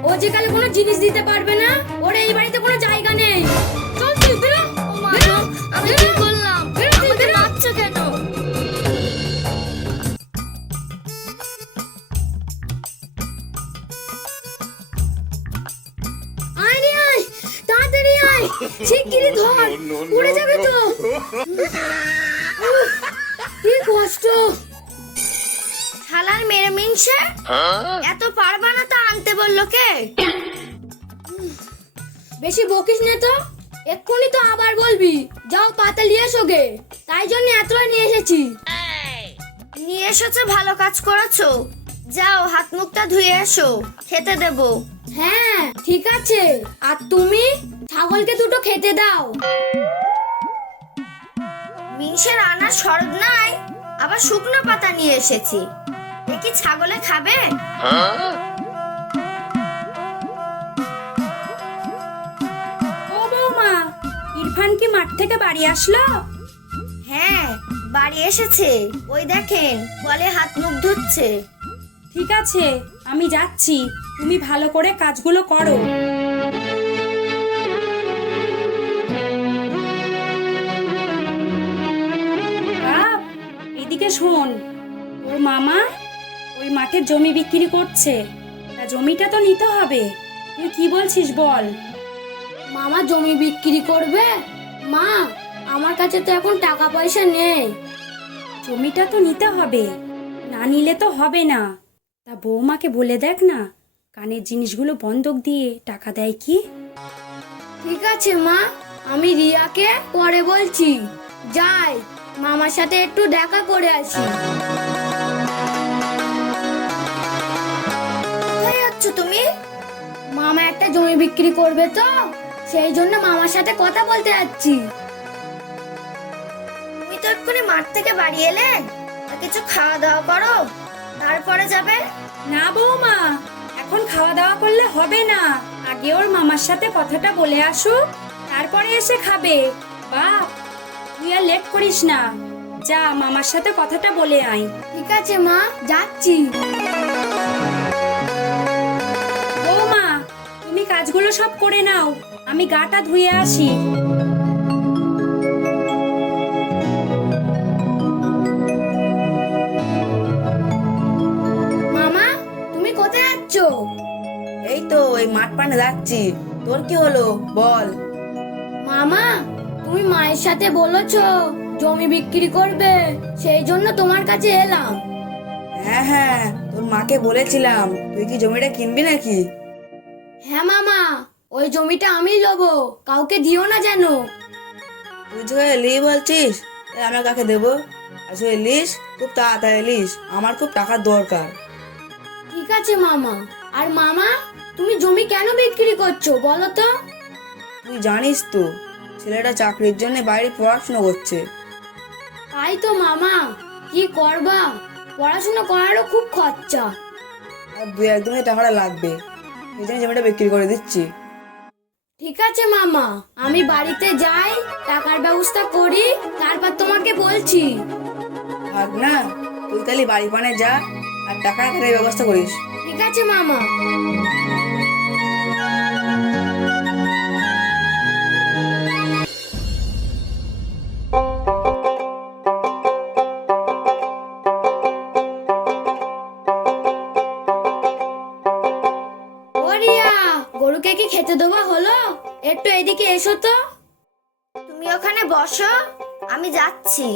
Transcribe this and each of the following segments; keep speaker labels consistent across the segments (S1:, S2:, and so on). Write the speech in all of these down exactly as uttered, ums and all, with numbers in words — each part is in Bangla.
S1: ও যে কালে কোনো জিনিস দিতে পারবে না, ওর এই বাড়িতে কোনো জায়গা নেই। চল তুই বেরো।
S2: ও মা গো, আমি কি করলাম? আমাকে মারছো কেন?
S1: আয় রে আয়, তাড়াতাড়ি আয়, শিগগিরই ধর, উড়ে যাবে তো। উফ, কি কষ্ট।
S2: শালার মেরে মিনছে, এত পারবা না তা আনতে বললো কে?
S1: বেশি বকিস না তো, এক্ষুনি তো আবার বলবি। যাও পাতা নিয়ে এসো গে, তাই জন্য এতটা নিয়ে এসেছি।
S2: নিয়ে এসেছো, ভালো কাজ করেছো। যাও হাত মুখটা ধুয়ে এসো, খেতে দেবো।
S1: হ্যাঁ ঠিক আছে, আর তুমি ছাগলকে দুটো খেতে দাও।
S2: মিনসের আনার শরৎ নাই, আবার শুকনো পাতা নিয়ে এসেছি। এ কি ছাগলে খাবে?
S1: ও বৌমা, ইরফান কি মাঠ থেকে বাড়ি আসলো?
S2: হ্যাঁ বাড়ি এসেছে, ওই দেখেন বলে হাত মুখ ধুচ্ছে।
S1: ঠিক আছে, আমি যাচ্ছি, তুমি ভালো করে কাজগুলো করো। বাপ, এদিকে শোন, ওর মামা ওই মাঠের জমি বিক্রি করছে, তা জমিটা তো নিতে হবে। তুই কি বলছিস বল? মামা জমি বিক্রি করবে? মা, আমার কাছে তো এখন টাকা পয়সা নেই। জমিটা তো নিতে হবে, না নিলে তো হবে না। তা বৌমাকে বলে দেখ না, কানের জিনিসগুলো বন্ধক দিয়ে টাকা দেয় কি। ঠিক আছে মা, আমি রিয়াকে পরে বলছি। যাই, মামার সাথে একটু দেখা করে আসি।
S2: কোথায় যাচ্ছ তুমি?
S1: মামা একটা জমি বিক্রি করবে তো, সেই জন্য মামার সাথে কথা বলতে যাচ্ছি।
S2: তুমি তো এক্ষুনি মাঠ থেকে বাড়ি এলে, আর কিছু খাওয়া দাওয়া করো, তারপরে যাবে।
S1: না বৌমা, এখন খাওয়া দাওয়া করলে হবে না, আগে ওর মামার সাথে কথাটা বলে আসুক, তারপরে এসে খাবে। বাপ, তুই আর লেট করিস না, যা মামার সাথে কথাটা বলে আয়। ঠিক আছে মা, যাচ্ছি। বৌমা, তুমি কাজগুলো সব করে নাও, আমি গাটা ধুয়ে আসি। মামা, তুমি কোথায় যাচ্ছ?
S3: এই তো এই মাঠ পানে যাচ্ছি। তোর কি হলো বল?
S1: মামা, তুমি মায়ের সাথে বলেছো জমি বিক্রি করবে, সেই জন্য তোমার কাছে এলাম।
S3: হ্যাঁ হ্যাঁ, তোর মাকে বলেছিলাম। তুই কি জমিটা কিনবি নাকি?
S1: হ্যাঁ মামা, ওই জমিটা আমি লবো, কাউকে দিও না যেন।
S3: তুই যে এলি বলছিস, তাহলে আমরা কাকে দেবো? আসলে এলিস, খুব তাড়াতাড়ি এলিস, আমার খুব টাকার দরকার।
S1: ঠিক আছে মামা। আর মামা, তুমি জমি কেন বিক্রি করছো বলো তো?
S3: তুই জানিস তো, ছেলেটা চাকরির জন্য বাইরে পড়াশোনা করছে।
S1: তাই তো মামা, কি করবা, পড়াশোনা করারও খুব খরচা।
S3: আর দু একদিনের টাকাটা লাগবে, এই জন্য জমিটা বিক্রি করে দিচ্ছি।
S1: ঠিক আছে মামা, আমি বাড়িতে যাই, টাকার ব্যবস্থা করি, তারপর তোমাকে বলছি।
S3: থাক না, তুই তাহলে বাড়ি পানে যা, আর টাকা টাকার ব্যবস্থা করিস।
S1: ঠিক আছে মামা। ও রিয়া, গরুকে কি খেতে দেওয়া হলো? একটু এদিকে এসো তো।
S2: তুমি ওখানে বসো, আমি যাচ্ছি।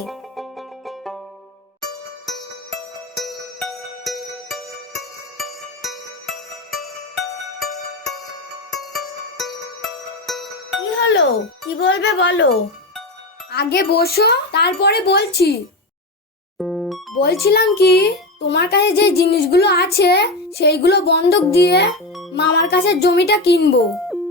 S2: কি হলো, কি বলবে বলো?
S1: আগে বসো, তারপরে বলছি। বলছিলাম কি, তোমার কাছে যে জিনিসগুলো আছে সেইগুলো বন্ধক দিয়ে মামার কাছে জমিটা কিনবো।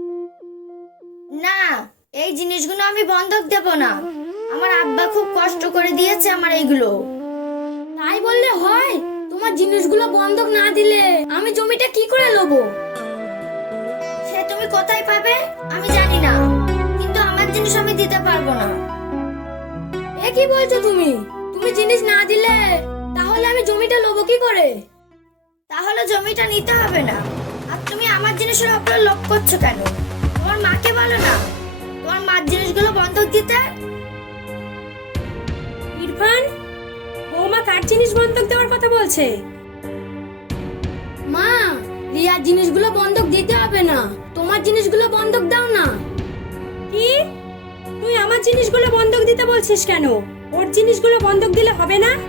S2: না, এই জিনিসগুলো আমি বন্ধক দেব না। আমার আব্বা খুব কষ্ট করে দিয়েছে আমার এইগুলো।
S1: তাই বললে হয়? তোমার জিনিসগুলো বন্ধক না দিলে আমি জমিটা কি করে নেবো?
S2: সে তুমি কোথায় পাবে আমি জানি না, কিন্তু আমার জিনিস আমি দিতে পারবো না।
S1: এ কি বলছো তুমি? তুমি জিনিস না দিলে তাহলে আমি জমিটা নেবো কি করে?
S2: তাহলে জমিটা নিতে হবে না, আর তুমি আমার জিনিসের উপরে লোভ করছো কেন? তোমার মাকে বলো না তোমার মার জিনিসগুলো বন্ধক দিতে।
S1: ইরফান, বৌমা কার জিনিস বন্ধক দেওয়ার কথা বলছে?
S4: মা, রিয়ার জিনিসগুলো বন্ধক দিতে হবে না, তোমার জিনিসগুলো বন্ধক দাও না।
S1: কি? তুই আমার জিনিসগুলো বন্ধক দিতে বলছিস কেন? ওর জিনিসগুলো বন্ধক দিলে হবে না?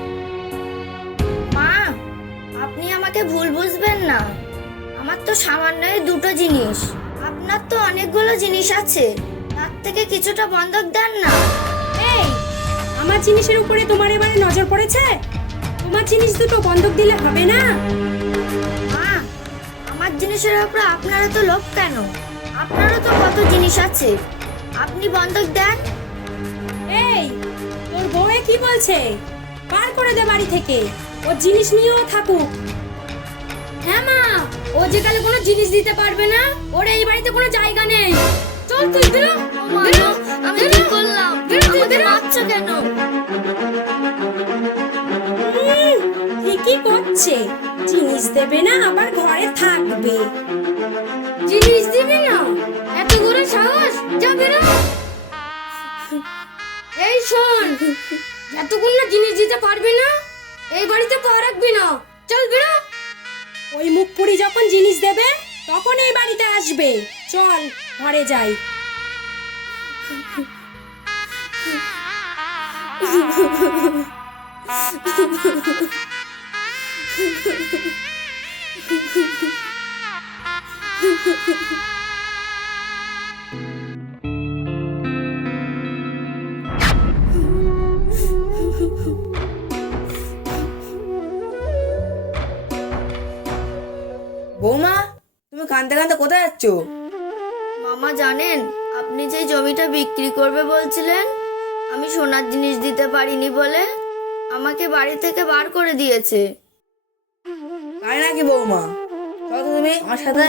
S2: মা, আপনি আমাকে ভুল বুঝবেন না। আমার তো সামান্য এই দুটো জিনিস, আপনার তো অনেকগুলো জিনিস আছে, তার থেকে কিছুটা বন্ধক দেন না।
S1: এই, আমার জিনিসের উপরে তোমার এবারে নজর পড়েছে? তোমার জিনিস দুটো বন্ধক দিলে হবে না?
S2: মা, আমার জিনিসের উপরে আপনারা তো লোভ কেন? আপনারও তো কত জিনিস আছে, আপনি বন্ধক দেন।
S1: এই, তোর বউয়ে কি বলছে? বার করে দে বাড়ি থেকে, ওর জিনিস নিয়েও থাকুক।
S4: হ্যাঁ মা, ও যেখানে কোনো জিনিস দিতে পারবে না, ওর এই বাড়িতে কোনো জায়গা নেই। চল তুই বেরো।
S2: মা,
S4: বেরো,
S2: আমি
S4: বেরো।
S2: কি করলাম?
S4: বেরো, তুই
S2: আমাকে
S4: বেরো।
S2: মারছো কেন?
S1: হুম, ঠিকই করছে, জিনিস দেবে না আবার ঘরে থাকবে।
S4: জিনিস দিবি না? এত বড় সাহস, যা বেরো। এই শোন, যতক্ষণ না জিনিস দিতে পারবি না, এই বাড়িতে পা রাখবি না। চল বেরো।
S1: ওই মুখপুরি যখন জিনিস দেবে তখন এই বাড়িতে আসবে। চল ঘরে যাই।
S3: বৌমা, তুমি কাঁদতে কাঁদতে কোথায় যাচ্ছ?
S2: মামা জানেন, আপনি যে জমিটা বিক্রি করবে বলছিলেন, আমি সোনার জিনিস দিতে পারিনি বলে আমাকে বাড়ি থেকে বার করে দিয়েছে।
S3: তাই নাকি বৌমা? চলো তো তুমি আমার সাথে।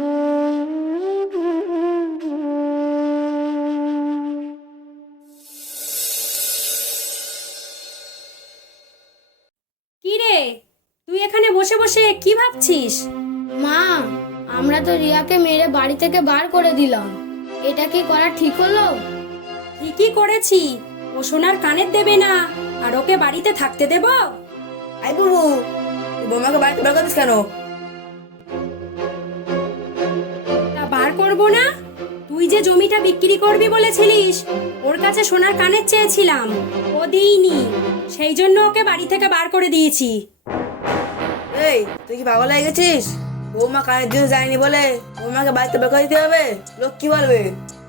S1: কি রে, তুই এখানে বসে বসে কি ভাবছিস?
S4: মা, আমরা তো রিয়াকে মেরে বাড়ি থেকে বার করে দিলাম, এটা কি করা ঠিক হলো?
S1: ঠিকই করেছি, ও সোনার কানের দেবে না আর ওকে বাড়িতে থাকতে দেব?
S3: আই বুবু, তুই বৌমাকে বাড়িতে বের করছিস কেন?
S1: তা বার করবো না? তুই যে জমিটা বিক্রি করবি বলেছিলিস, ওর কাছে সোনার কানের চেয়েছিলাম, ও দিইনি, সেই জন্য ওকে বাড়ি থেকে বার করে দিয়েছি।
S3: এই, তুই কি পাগল হয়ে গেছিস? বৌমা কানের জন্য যায়নি বলে বৌমাকে বাড়িতে বের করে দিতে হবে? লোক কি বলবে?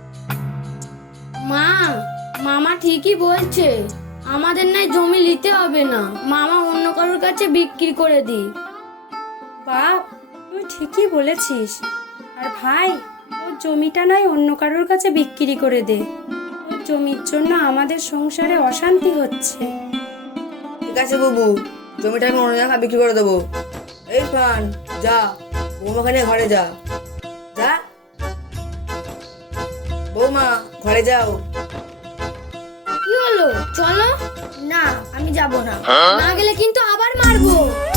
S4: মা, মামা ঠিকই বলছে, আমাদের নাই জমি নিতে হবে না, মামা অন্য কারোর কাছে বিক্রি করে দি।
S1: বাপ, তুই ঠিকই বলেছিস। আর ভাই, ওর জমিটা নয় অন্য কারোর কাছে বিক্রি করে দে, ওর জমির জন্য আমাদের সংসারে অশান্তি হচ্ছে।
S3: ঠিক আছে বুবু, জমিটা আমি অন্য জায়গায় বিক্রি করে দেবো। এই ফান, যা বৌমাকে নিয়ে ঘরে যা। যা বৌমা, ঘরে যাও।
S4: কি হলো? চলো।
S2: না, আমি যাব না।
S4: না গেলে কিন্তু আবার মারবো।